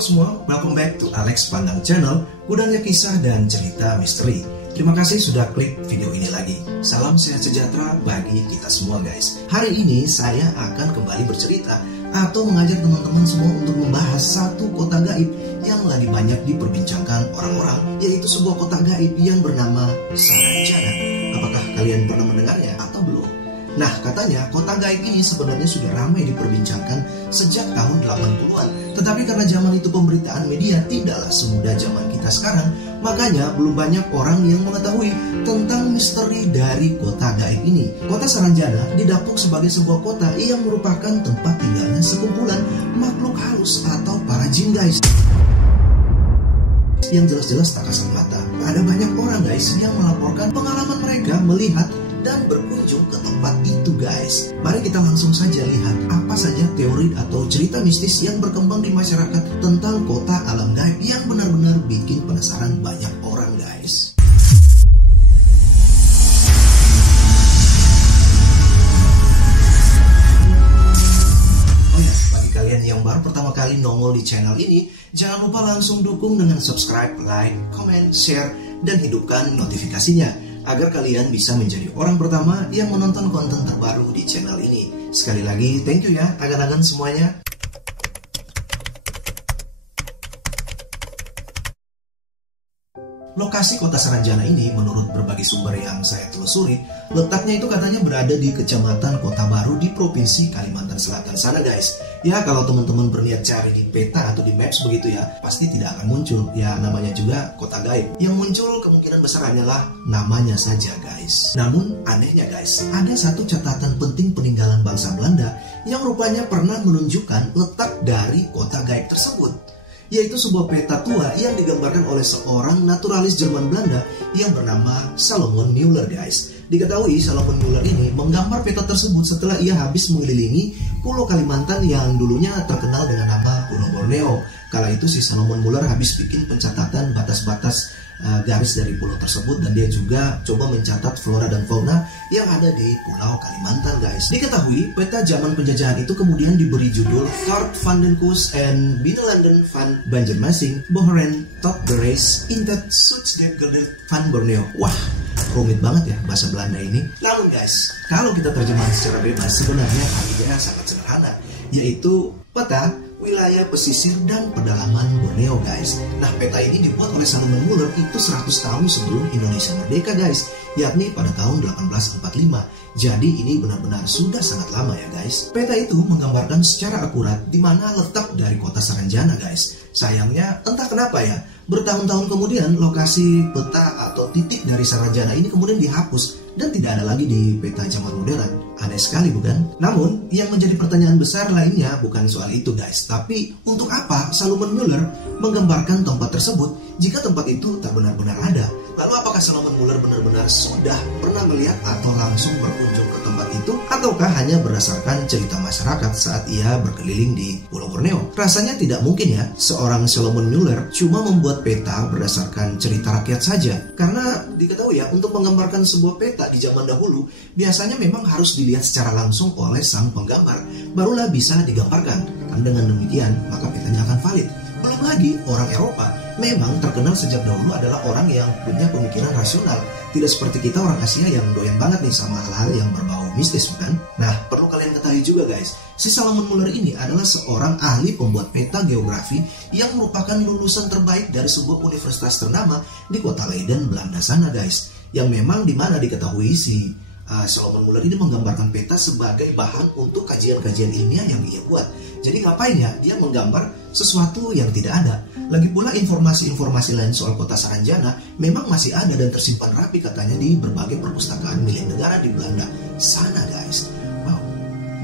Halo semua, welcome back to Alex Pandang Channel, gudangnya kisah dan cerita misteri. Terima kasih sudah klik video ini lagi. Salam sehat sejahtera bagi kita semua guys. Hari ini saya akan kembali bercerita atau mengajak teman-teman semua untuk membahas satu kota gaib yang lagi banyak diperbincangkan orang-orang, yaitu sebuah kota gaib yang bernama Saranjana. Apakah kalian pernah mendengarnya atau belum? Nah, katanya kota gaib ini sebenarnya sudah ramai diperbincangkan sejak tahun 80-an. Tetapi karena zaman itu pemberitaan media tidaklah semudah zaman kita sekarang, makanya belum banyak orang yang mengetahui tentang misteri dari kota gaib ini. Kota Saranjana didapuk sebagai sebuah kota yang merupakan tempat tinggalnya sekumpulan makhluk halus atau para jin guys. Yang jelas-jelas tak kasat mata. Ada banyak orang guys yang melaporkan pengalaman mereka melihat dan berkunjung ke tempat itu guys. Mari kita langsung saja lihat apa saja teori atau cerita mistis yang berkembang di masyarakat tentang kota alam gaib yang benar-benar bikin penasaran banyak orang guys. Oh ya, bagi kalian yang baru pertama kali nongol di channel ini, jangan lupa langsung dukung dengan subscribe, like, comment, share, dan hidupkan notifikasinya agar kalian bisa menjadi orang pertama yang menonton konten terbaru di channel ini. Sekali lagi, thank you ya, agan-agan semuanya. Lokasi kota Saranjana ini menurut berbagai sumber yang saya telusuri, letaknya itu katanya berada di Kecamatan Kota Baru di Provinsi Kalimantan Selatan sana guys. Ya kalau teman-teman berniat cari di peta atau di maps begitu ya, pasti tidak akan muncul. Ya namanya juga kota gaib. Yang muncul kemungkinan besar hanyalah namanya saja guys. Namun anehnya guys, ada satu catatan penting peninggalan bangsa Belanda yang rupanya pernah menunjukkan letak dari kota gaib tersebut, yaitu sebuah peta tua yang digambarkan oleh seorang naturalis Jerman Belanda yang bernama Salomon Muller guys. Diketahui Salomon Muller ini menggambar peta tersebut setelah ia habis mengelilingi Pulau Kalimantan yang dulunya terkenal dengan nama Pulau Borneo. Kala itu si Salomon Muller habis bikin pencatatan batas-batas garis dari pulau tersebut, dan dia juga coba mencatat flora dan fauna yang ada di Pulau Kalimantan guys. Diketahui peta zaman penjajahan itu kemudian diberi judul Fort van den Kust en Binnenlanden van Banjarmasin Boheren tot de Reis in het Zuid-Gebied van Borneo. Wah, rumit banget ya bahasa Belanda ini. Namun guys, kalau kita terjemahkan secara bebas, sebenarnya artinya sangat sederhana, yaitu peta wilayah pesisir dan pedalaman Borneo guys. Nah, peta ini dibuat oleh Salomon Muller itu 100 tahun sebelum Indonesia merdeka guys, yakni pada tahun 1845. Jadi ini benar-benar sudah sangat lama ya guys. Peta itu menggambarkan secara akurat di mana letak dari kota Saranjana guys. Sayangnya entah kenapa ya, bertahun-tahun kemudian lokasi peta atau titik dari Saranjana ini kemudian dihapus dan tidak ada lagi di peta zaman modern. Aneh sekali bukan? Namun yang menjadi pertanyaan besar lainnya bukan soal itu guys, tapi untuk apa Salomon Muller menggambarkan tempat tersebut jika tempat itu tak benar-benar ada? Lalu apakah Salomon Muller benar-benar sudah pernah melihat atau langsung berkunjung ke tempat itu, ataukah hanya berdasarkan cerita masyarakat saat ia berkeliling di Pulau Borneo? Rasanya tidak mungkin ya seorang Salomon Muller cuma membuat peta berdasarkan cerita rakyat saja, karena diketahui ya untuk menggambarkan sebuah peta di zaman dahulu biasanya memang harus dilihat secara langsung oleh sang penggambar, barulah bisa digambarkan. Dan dengan demikian maka petanya akan valid. Belum lagi orang Eropa memang terkenal sejak dahulu adalah orang yang punya pemikiran rasional, tidak seperti kita orang Asia yang doyan banget nih sama hal-hal yang berbau mistis bukan? Nah, perlu kalian ketahui juga guys, si Salomon Muller ini adalah seorang ahli pembuat peta geografi yang merupakan lulusan terbaik dari sebuah universitas ternama di kota Leiden, Belanda sana guys. Yang memang dimana diketahui si Salomon Muller ini menggambarkan peta sebagai bahan untuk kajian-kajian ilmiah yang dia buat. Jadi ngapain ya dia menggambar sesuatu yang tidak ada? Lagi pula informasi-informasi lain soal kota Saranjana memang masih ada dan tersimpan rapi katanya di berbagai perpustakaan milik negara di Belanda sana guys. Wow.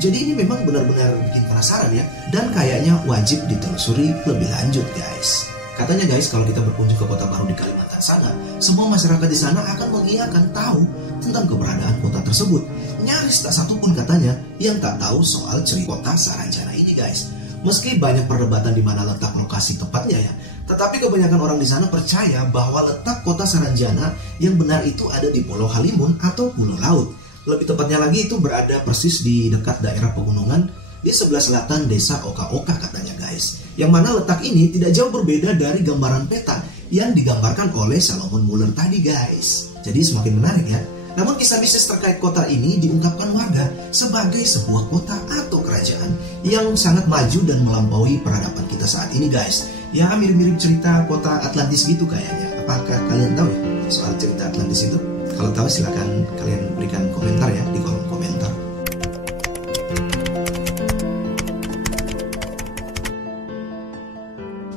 Jadi ini memang benar-benar bikin penasaran ya, dan kayaknya wajib ditelusuri lebih lanjut guys. Katanya guys, kalau kita berkunjung ke kota baru di Kalimantan sana, semua masyarakat di sana akan mengiyakan tahu tentang keberadaan kota tersebut. Nyaris tak satu pun katanya yang tak tahu soal cerita kota Saranjana ini guys. Meski banyak perdebatan di mana letak lokasi tepatnya ya, tetapi kebanyakan orang di sana percaya bahwa letak kota Saranjana yang benar itu ada di Pulau Halimun atau Pulau Laut. Lebih tepatnya lagi itu berada persis di dekat daerah pegunungan di sebelah selatan desa Oka-Oka katanya guys. guys. Yang mana letak ini tidak jauh berbeda dari gambaran peta yang digambarkan oleh Salomon Muller tadi guys. Jadi semakin menarik ya. Namun kisah mistis terkait kota ini diungkapkan warga sebagai sebuah kota atau kerajaan yang sangat maju dan melampaui peradaban kita saat ini guys. Ya mirip-mirip cerita kota Atlantis gitu kayaknya. Apakah kalian tahu ya soal cerita Atlantis itu? Kalau tahu silakan kalian berikan komentar ya di kolom komentar.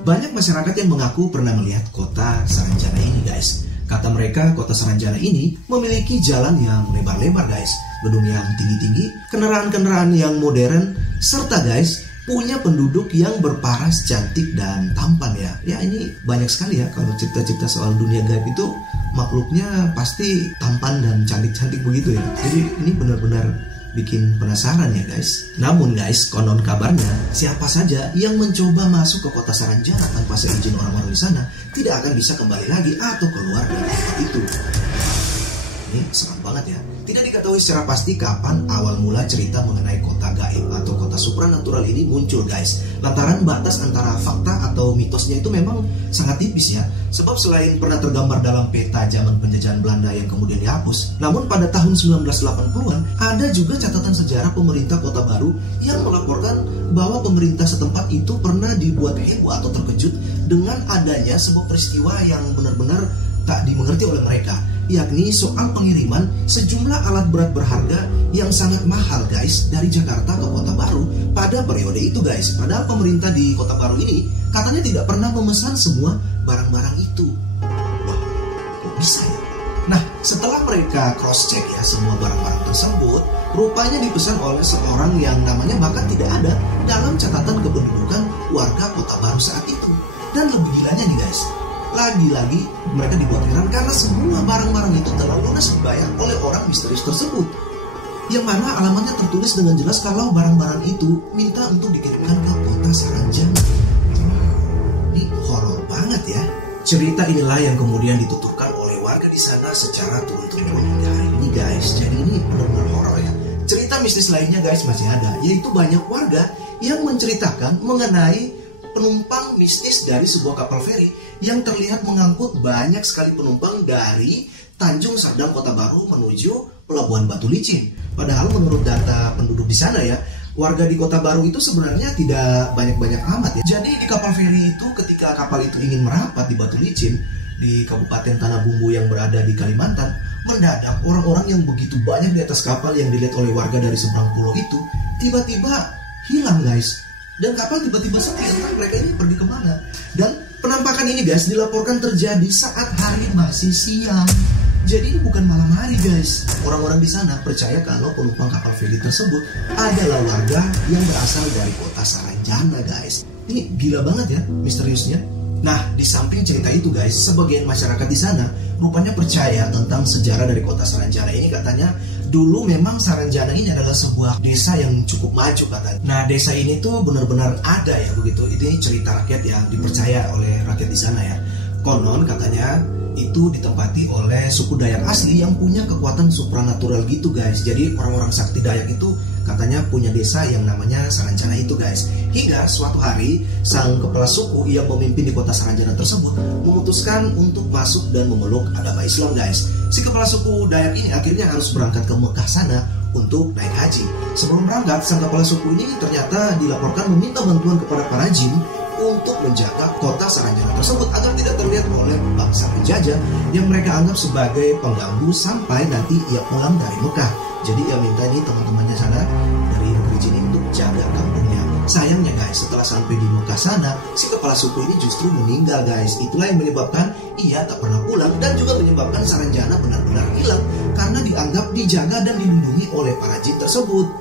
Banyak masyarakat yang mengaku pernah melihat kota Saranjana ini guys. Kata mereka kota Saranjana ini memiliki jalan yang lebar-lebar guys, gedung yang tinggi-tinggi, kendaraan-kendaraan yang modern, serta guys punya penduduk yang berparas cantik dan tampan ya. Ya ini banyak sekali ya kalau cerita-cerita soal dunia gaib itu makhluknya pasti tampan dan cantik-cantik begitu ya. Jadi ini benar-benar bikin penasaran ya guys. Namun guys, konon kabarnya siapa saja yang mencoba masuk ke kota Saranjana tanpa seizin orang-orang di sana tidak akan bisa kembali lagi atau keluar dari tempat itu. Ini serem banget ya. Tidak diketahui secara pasti kapan awal mula cerita mengenai kota gaib atau kota supranatural ini muncul guys. Lantaran batas antara fakta atau mitosnya itu memang sangat tipis ya. Sebab selain pernah tergambar dalam peta zaman penjajahan Belanda yang kemudian dihapus, namun pada tahun 1980-an ada juga catatan sejarah pemerintah Kota Baru yang melaporkan bahwa pemerintah setempat itu pernah dibuat heboh atau terkejut dengan adanya sebuah peristiwa yang benar-benar tak dimengerti oleh mereka, yakni soal pengiriman sejumlah alat berat berharga yang sangat mahal guys dari Jakarta ke Kota Baru pada periode itu guys. Padahal pemerintah di Kota Baru ini katanya tidak pernah memesan semua barang-barang itu. Wah, kok bisa ya? Nah, setelah mereka cross check ya semua barang-barang tersebut, rupanya dipesan oleh seorang yang namanya bahkan tidak ada dalam catatan kependudukan warga Kota Baru saat itu. Dan lebih gilanya nih guys, lagi-lagi mereka dibuat heran karena semua barang-barang itu telah lunas dibayar oleh orang misterius tersebut, yang mana alamatnya tertulis dengan jelas kalau barang-barang itu minta untuk dikirimkan ke kota Saranjana. Ini horor banget ya. Cerita inilah yang kemudian dituturkan oleh warga di sana secara turun-temurun hingga hari ini guys. Jadi ini benar-benar horor ya. Cerita mistis lainnya guys masih ada, yaitu banyak warga yang menceritakan mengenai penumpang mistis dari sebuah kapal feri yang terlihat mengangkut banyak sekali penumpang dari Tanjung Sardang Kota Baru menuju Pelabuhan Batu Licin. Padahal menurut data penduduk di sana ya, warga di Kota Baru itu sebenarnya tidak banyak-banyak amat ya. Jadi di kapal feri itu ketika kapal itu ingin merapat di Batu Licin di Kabupaten Tanah Bumbu yang berada di Kalimantan, mendadak orang-orang yang begitu banyak di atas kapal yang dilihat oleh warga dari seberang pulau itu tiba-tiba hilang guys. Dan kapal tiba-tiba sepi, entah mereka ini pergi kemana. Dan penampakan ini guys dilaporkan terjadi saat hari masih siang. Jadi ini bukan malam hari guys. Orang-orang di sana percaya kalau penumpang kapal feri tersebut adalah warga yang berasal dari kota Saranjana guys. Ini gila banget ya misteriusnya. Nah, di samping cerita itu guys, sebagian masyarakat di sana rupanya percaya tentang sejarah dari kota Saranjana ini. Katanya dulu memang Saranjana ini adalah sebuah desa yang cukup maju katanya. Nah, desa ini tuh benar-benar ada ya begitu. Ini cerita rakyat yang dipercaya oleh rakyat di sana ya. Konon katanya itu ditempati oleh suku Dayak asli yang punya kekuatan supranatural gitu guys. Jadi orang-orang sakti Dayak itu katanya punya desa yang namanya Saranjana itu guys. Hingga suatu hari sang kepala suku yang memimpin di kota Saranjana tersebut memutuskan untuk masuk dan memeluk agama Islam guys. Si kepala suku Dayak ini akhirnya harus berangkat ke Mekah sana untuk naik haji. Sebelum berangkat, sang kepala suku ini ternyata dilaporkan meminta bantuan kepada para jin untuk menjaga kota Saranjana tersebut agar tidak terlihat oleh bangsa penjajah yang mereka anggap sebagai pengganggu sampai nanti ia pulang dari Mekah. Jadi ia minta ini teman-temannya sana dari negeri jin untuk jaga kampungnya. Sayangnya guys, setelah sampai di Mekah sana, si kepala suku ini justru meninggal guys. Itulah yang menyebabkan ia tak pernah pulang dan juga menyebabkan Saranjana benar-benar hilang karena dianggap dijaga dan dilindungi oleh para jin tersebut.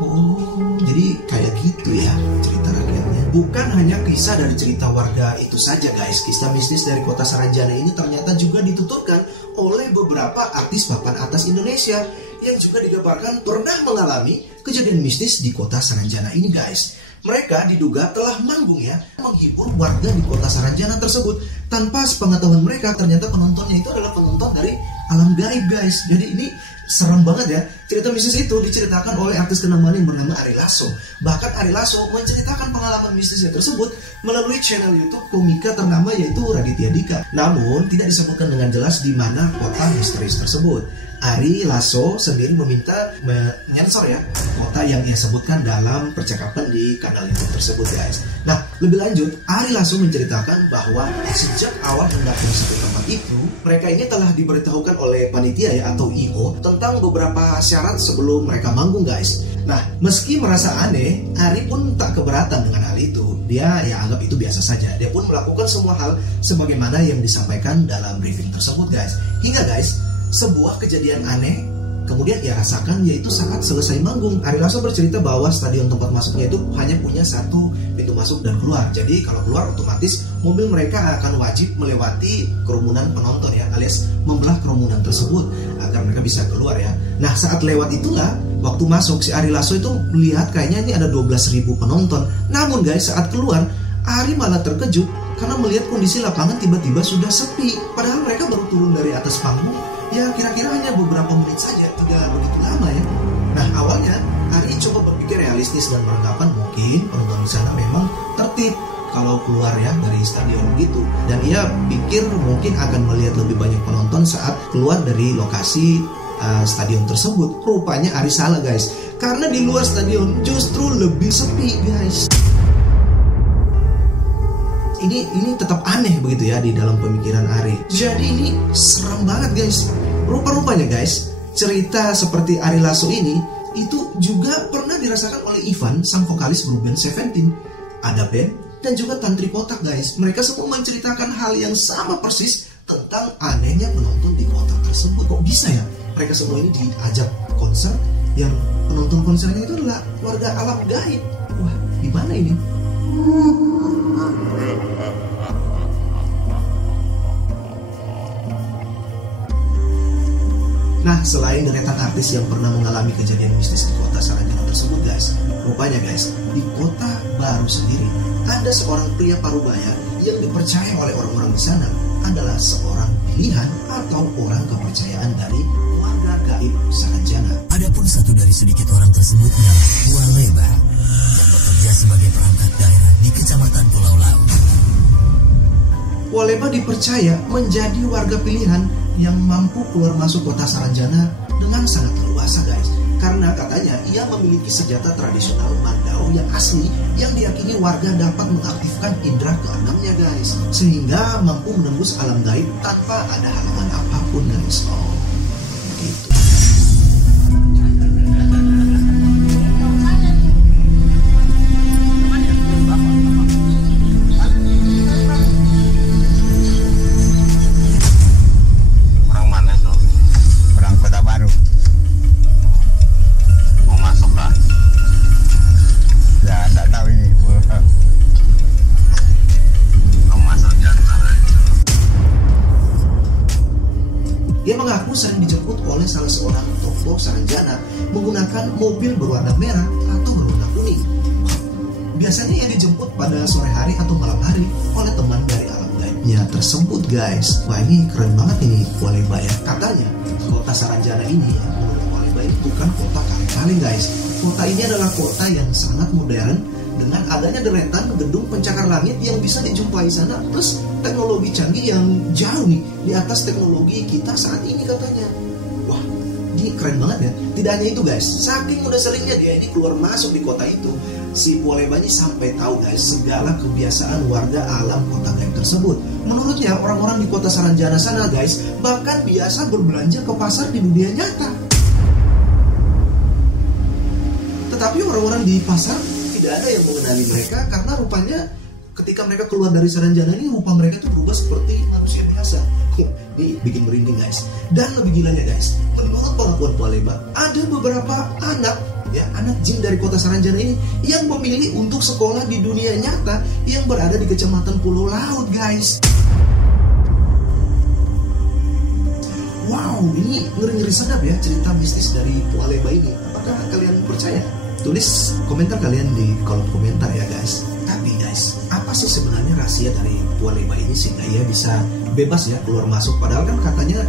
Oh, jadi kayak gitu ya cerita rakyatnya. Bukan hanya kisah dari cerita warga itu saja guys. Kisah mistis dari kota Saranjana ini ternyata juga dituturkan oleh beberapa artis papan atas Indonesia yang juga digambarkan pernah mengalami kejadian mistis di kota Saranjana ini guys. Mereka diduga telah manggung ya, menghibur warga di kota Saranjana tersebut. Tanpa sepengetahuan mereka, ternyata penontonnya itu adalah penonton dari alam gaib guys. Jadi ini serem banget ya. Cerita mistis itu diceritakan oleh artis kenamaan yang bernama Ari Lasso. Bahkan Ari Lasso menceritakan pengalaman mistisnya tersebut melalui channel YouTube komika ternama yaitu Raditya Dika. Namun tidak disebutkan dengan jelas di mana kota misterius tersebut. Ari Lasso sendiri meminta menyensor ya kota yang ia sebutkan dalam percakapan di kanal YouTube tersebut guys. Nah lebih lanjut, Ari Lasso menceritakan bahwa sejak awal hendak masuk ke tempat itu, mereka ini telah diberitahukan oleh panitia ya atau IO tentang beberapa syarat sebelum mereka manggung guys. Nah meski merasa aneh, Ari pun tak keberatan dengan hal itu. Dia ya anggap itu biasa saja. Dia pun melakukan semua hal sebagaimana yang disampaikan dalam briefing tersebut guys. Hingga guys, sebuah kejadian aneh kemudian ia rasakan, yaitu saat selesai manggung. Ari Lasso bercerita bahwa stadion tempat masuknya itu hanya punya satu pintu masuk dan keluar. Jadi kalau keluar otomatis mobil mereka akan wajib melewati kerumunan penonton ya, alias membelah kerumunan tersebut agar mereka bisa keluar ya. Nah saat lewat itulah, waktu masuk si Ari Lasso itu melihat kayaknya ini ada 12.000 penonton. Namun guys saat keluar, Ari malah terkejut karena melihat kondisi lapangan tiba-tiba sudah sepi. Padahal mereka baru turun dari atas panggung ya kira-kira hanya beberapa menit saja, tidak begitu lama ya. Nah awalnya Ari coba berpikir realistis dan beranggapan mungkin penonton di sana memang tertib kalau keluar ya dari stadion gitu. Dan ia pikir mungkin akan melihat lebih banyak penonton saat keluar dari lokasi stadion tersebut. Rupanya Ari salah guys, karena di luar stadion justru lebih sepi guys. Ini tetap aneh begitu ya di dalam pemikiran Ari. Jadi ini serem banget guys. Rupa-rupanya guys, cerita seperti Ari Lasso ini itu juga pernah dirasakan oleh Ivan, sang vokalis grup band Seventeen, Ada Band, dan juga Tantri Kotak guys. Mereka semua menceritakan hal yang sama persis tentang anehnya penonton di kota tersebut. Kok bisa ya? Mereka semua ini diajak konser yang penonton konsernya itu adalah warga alam gaib. Wah, gimana ini? Nah, selain deretan artis yang pernah mengalami kejadian mistis di kota Saranjana tersebut guys, rupanya guys, di kota baru sendiri ada seorang pria parubaya yang dipercaya oleh orang-orang di sana adalah seorang pilihan atau orang kepercayaan dari warga gaib Saranjana. Adapun satu dari sedikit orang tersebut ialah Waleba yang bekerja sebagai perangkat daerah di Kecamatan Pulau Laut. Waleba dipercaya menjadi warga pilihan yang mampu keluar masuk kota Saranjana dengan sangat leluasa guys. Karena katanya ia memiliki senjata tradisional Mandau yang asli yang diyakini warga dapat mengaktifkan indera keenamnya guys, sehingga mampu menembus alam gaib tanpa ada halangan apapun guys. Oh, gitu. Dia mengaku sering dijemput oleh salah seorang tokoh Saranjana menggunakan mobil berwarna merah atau berwarna kuning. Biasanya ia dijemput pada sore hari atau malam hari oleh teman dari alam gaibnya tersebut guys. Wah ini keren banget ini Waleba ya. Katanya kota Saranjana ini ya, menurut Waleba ini bukan kota kaleng-kaleng guys. Kota ini adalah kota yang sangat modern dengan adanya deretan gedung pencakar langit yang bisa dijumpai sana, plus teknologi canggih yang jauh nih di atas teknologi kita saat ini katanya. Wah, ini keren banget ya. Tidak hanya itu guys, saking udah seringnya dia ini keluar masuk di kota itu, si Waleba ini sampai tahu guys segala kebiasaan warga alam kota gaib tersebut. Menurutnya orang-orang di kota Saranjana sana guys bahkan biasa berbelanja ke pasar di dunia nyata. Tetapi orang-orang di pasar tidak ada yang mengenali mereka karena rupanya ketika mereka keluar dari Saranjana ini rupa mereka itu berubah seperti manusia biasa. Ini bikin merinding guys. Dan lebih gilanya guys, menurut pengakuan Waleba ada beberapa anak jin dari kota Saranjana ini yang memilih untuk sekolah di dunia nyata yang berada di Kecamatan Pulau Laut guys. Wow, ini ngeri-ngeri sedap ya cerita mistis dari Waleba ini. Apakah kalian percaya? Tulis komentar kalian di kolom komentar ya guys. Tapi guys, apa sih sebenarnya rahasia dari Waleba ini sehingga ia bisa bebas ya keluar masuk? Padahal kan katanya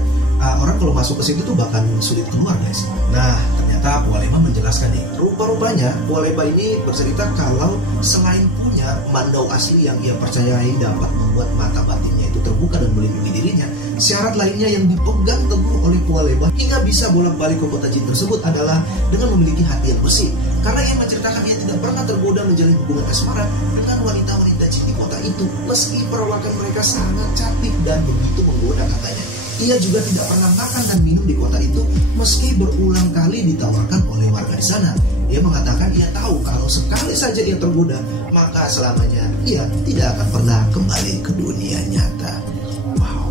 orang kalau masuk ke situ tuh bahkan sulit keluar guys. Nah ternyata Pualeba menjelaskan nih, rupa-rupanya Pualeba ini bercerita kalau selain punya mandau asli yang ia percayai dapat membuat mata batinnya itu terbuka dan melindungi dirinya, syarat lainnya yang dipegang teguh oleh Pualeba hingga bisa bolak-balik ke kota jin tersebut adalah dengan memiliki hati yang bersih. Karena ia menceritakan ia tidak pernah tergoda menjalin hubungan asmara dengan wanita-wanita jin di kota itu, meski perawakan mereka sangat cantik dan begitu menggoda katanya. Ia juga tidak pernah makan dan minum di kota itu, meski berulang kali ditawarkan oleh warga di sana. Ia mengatakan ia tahu kalau sekali saja ia tergoda, maka selamanya ia tidak akan pernah kembali ke dunia nyata. Wow.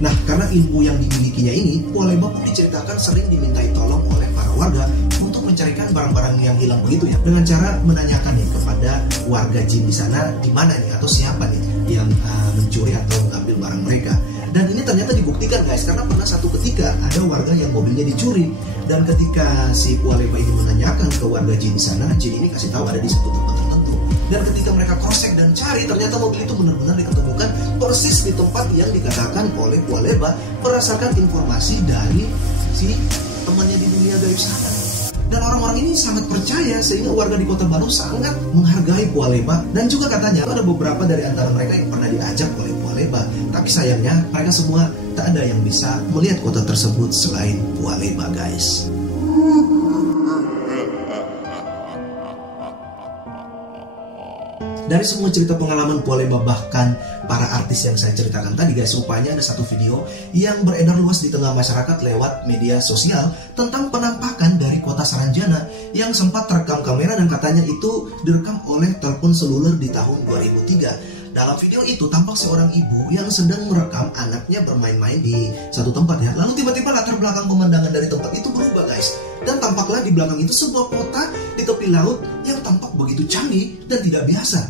Nah, karena ilmu yang dimilikinya ini, Pualeba pun diceritakan sering dimintai tolong oleh para warga untuk mencarikan barang-barang yang hilang begitu ya, dengan cara menanyakan nih kepada warga jin di sana di mana nih atau siapa nih yang mencuri atau mengambil barang mereka. Dan ini ternyata dibuktikan guys, karena pernah satu ketika ada warga yang mobilnya dicuri, dan ketika si Pualeba ini menanyakan ke warga jin di sana, jin ini kasih tahu ada di satu tempat tertentu. Dan ketika mereka cross-check dan cari, ternyata mobil itu benar-benar diketemukan persis di tempat yang dikatakan oleh Pualeba berdasarkan informasi dari si temannya di dunia gaib sana. Dan orang-orang ini sangat percaya sehingga warga di Kota Baru sangat menghargai Pualeba, dan juga katanya ada beberapa dari antara mereka yang pernah diajak oleh Pualeba. Tapi sayangnya mereka semua tak ada yang bisa melihat kota tersebut selain Pualeba guys. Dari semua cerita pengalaman Pualeba, bahkan para artis yang saya ceritakan tadi guys, rupanya ada satu video yang beredar luas di tengah masyarakat lewat media sosial tentang penampakan dari kota Saranjana yang sempat terekam kamera dan katanya itu direkam oleh telepon seluler di tahun 2003. Dalam video itu tampak seorang ibu yang sedang merekam anaknya bermain-main di satu tempat ya. Lalu tiba-tiba latar belakang pemandangan dari tempat itu berubah guys. Dan tampaklah di belakang itu sebuah kota di tepi laut yang tampak begitu canggih dan tidak biasa.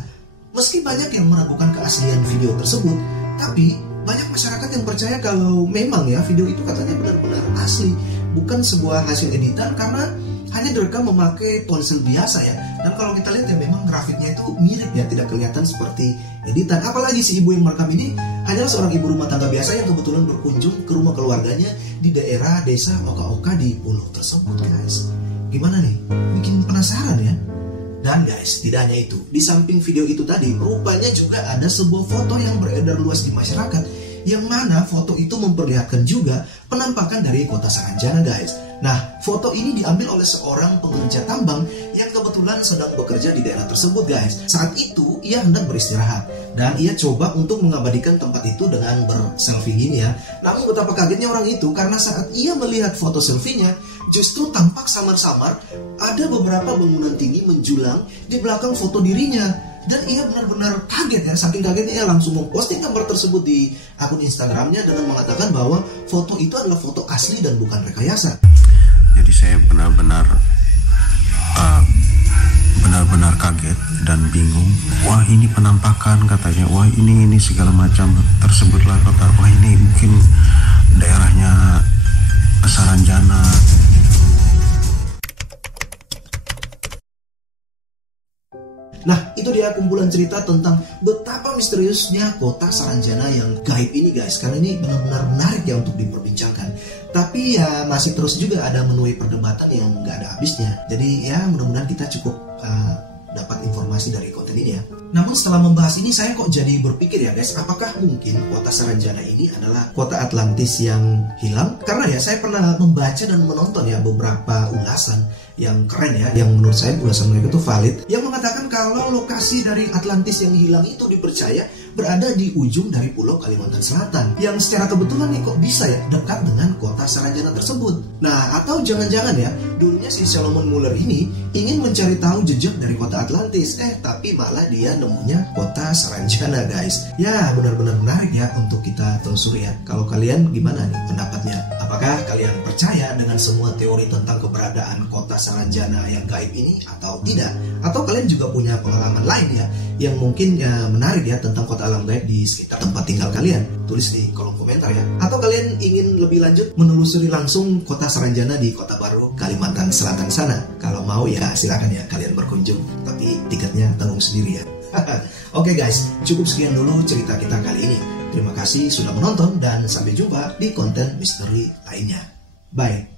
Meski banyak yang meragukan keaslian video tersebut, tapi banyak masyarakat yang percaya kalau memang ya video itu katanya benar-benar asli, bukan sebuah hasil editan karena hanya direkam memakai ponsel biasa ya. Dan kalau kita lihat ya memang grafiknya itu mirip ya, tidak kelihatan seperti editan. Apalagi si ibu yang merekam ini hanyalah seorang ibu rumah tangga biasa yang kebetulan berkunjung ke rumah keluarganya di daerah desa Oka-Oka di pulau tersebut guys. Gimana nih? Bikin penasaran ya? Dan guys, tidak hanya itu, di samping video itu tadi, rupanya juga ada sebuah foto yang beredar luas di masyarakat, yang mana foto itu memperlihatkan juga penampakan dari kota Saranjana guys. Nah, foto ini diambil oleh seorang pengerja tambang yang kebetulan sedang bekerja di daerah tersebut guys. Saat itu ia hendak beristirahat dan ia coba untuk mengabadikan tempat itu dengan berselfie gini ya. Namun betapa kagetnya orang itu karena saat ia melihat foto selfie-nya, justru tampak samar-samar ada beberapa bangunan tinggi menjulang di belakang foto dirinya. Dan ia benar-benar kaget ya, saking kagetnya ia langsung memposting gambar tersebut di akun Instagramnya dengan mengatakan bahwa foto itu adalah foto asli dan bukan rekayasa. Jadi saya benar-benar kaget dan bingung. Wah ini penampakan katanya, wah ini segala macam tersebutlah kota. Wah ini mungkin daerahnya Saranjana. Nah, itu dia kumpulan cerita tentang betapa misteriusnya kota Saranjana yang gaib ini guys. Karena ini benar-benar menarik ya untuk diperbincangkan. Tapi ya masih terus juga ada menuai perdebatan yang nggak ada habisnya. Jadi ya mudah-mudahan kita cukup dapat informasi dari konten ini ya. Namun setelah membahas ini saya kok jadi berpikir ya guys, apakah mungkin kota Saranjana ini adalah kota Atlantis yang hilang? Karena ya saya pernah membaca dan menonton ya beberapa ulasan yang keren ya, yang menurut saya ulasan mereka itu valid, yang mengatakan kalau lokasi dari Atlantis yang hilang itu dipercaya berada di ujung dari pulau Kalimantan Selatan, yang secara kebetulan nih kok bisa ya dekat dengan kota Saranjana tersebut. Nah, atau jangan-jangan ya dulunya si Solomon Muller ini ingin mencari tahu jejak dari kota Atlantis, tapi malah dia nemunya kota Saranjana guys. Ya benar-benar menarik ya untuk kita telusuri ya. Kalau kalian gimana nih pendapatnya? Apakah kalian percaya dengan semua teori tentang keberadaan kota Saranjana yang gaib ini atau tidak? Atau kalian juga punya pengalaman lain ya yang mungkin ya menarik ya tentang kota alam gaib di sekitar tempat tinggal kalian? Tulis di kolom komentar ya. Atau kalian ingin lebih lanjut menelusuri langsung kota Saranjana di Kota Baru, Kalimantan Selatan sana? Kalau mau ya silakan ya kalian berkunjung, tapi tiketnya tanggung sendiri ya. Oke guys, cukup sekian dulu cerita kita kali ini. Terima kasih sudah menonton dan sampai jumpa di konten misteri lainnya. Bye.